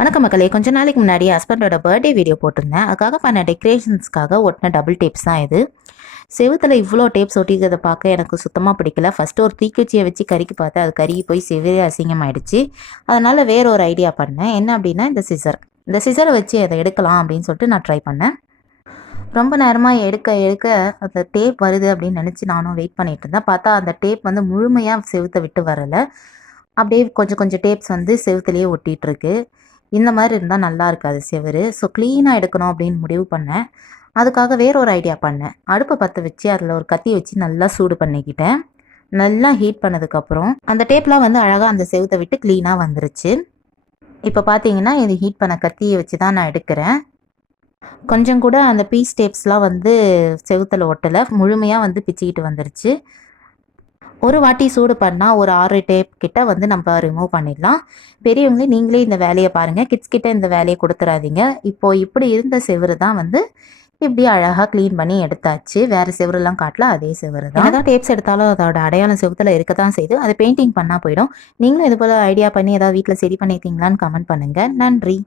வணக்கம் மக்களே. கொஞ்ச நாளைக்கு முன்னாடி ஹஸ்பண்டோட பர்த்டே வீடியோ போட்டிருந்தேன். அதுக்காக பண்ண டெக்கரேஷன்ஸ்க்காக ஒட்டின டபுள் டேப்ஸ் தான் இது. செவுத்துல இவ்வளோ டேப்ஸ் ஒட்டிக்கிறத பார்க்க எனக்கு சுத்தமாக பிடிக்கல. ஃபஸ்ட்டு ஒரு தீக்குச்சியை வச்சு கருக்கி பார்த்தேன். அது கருகி போய் செவே அசிங்கமாயிடுச்சு. அதனால் வேற ஒரு ஐடியா பண்ணேன். என்ன அப்படின்னா இந்த சிசரை வச்சு அதை எடுக்கலாம் அப்படின்னு சொல்லிட்டு நான் ட்ரை பண்ணேன். ரொம்ப நேரமாக எடுக்க எடுக்க அந்த டேப் வருது அப்படின்னு நினச்சி நானும் வெயிட் பண்ணிட்டு இருந்தேன். பார்த்தா அந்த டேப் வந்து முழுமையாக செவுத்தை விட்டு வரலை. அப்படியே கொஞ்சம் கொஞ்சம் டேப்ஸ் வந்து செவுத்துலேயே ஒட்டிகிட்ருக்கு. இந்த மாதிரி இருந்தால் நல்லா இருக்காது செவுரு. ஸோ க்ளீனாக எடுக்கணும் அப்படின்னு முடிவு பண்ணேன். அதுக்காக வேற ஒரு ஐடியா பண்ணேன். அடுப்பை பற்ற வச்சு அதில் ஒரு கத்தி வச்சு நல்லா சூடு பண்ணிக்கிட்டேன். நல்லா ஹீட் பண்ணதுக்கப்புறம் அந்த டேப்லாம் வந்து அழகாக அந்த செவுத்தை விட்டு க்ளீனாக வந்துருச்சு. இப்போ பார்த்தீங்கன்னா இது ஹீட் பண்ண கத்தியை வச்சு தான் நான் எடுக்கிறேன். கொஞ்சம் கூட அந்த பீஸ் டேப்ஸ்லாம் வந்து செவுத்தில் ஒட்டலை. முழுமையாக வந்து பிச்சுக்கிட்டு வந்துருச்சு. ஒரு வாட்டி சூடு பண்ணால் ஒரு 6 டேப் கிட்ட வந்து நம்ம ரிமூவ் பண்ணிடலாம். பெரியவங்களே நீங்களே இந்த வேலையை பாருங்கள். கிட்ஸ் கிட்ட இந்த வேலையை கொடுத்துறாதீங்க. இப்போது இப்படி இருந்த செவுரு தான் வந்து இப்படி அழகாக க்ளீன் பண்ணி எடுத்தாச்சு. வேறு செவருலாம் காட்டல, அதே செவரு தான். என்னதான் டேப்ஸ் எடுத்தாலும் அதோட அடையாளம் செவுத்தில் இருக்க தான் செய்யுது. அது பெயிண்டிங் பண்ணால் போயிடும். நீங்களும் இது போல் ஐடியா பண்ணி ஏதாவது வீட்டில் சரி பண்ணியிருக்கீங்களான்னு கமெண்ட் பண்ணுங்கள். நன்றி.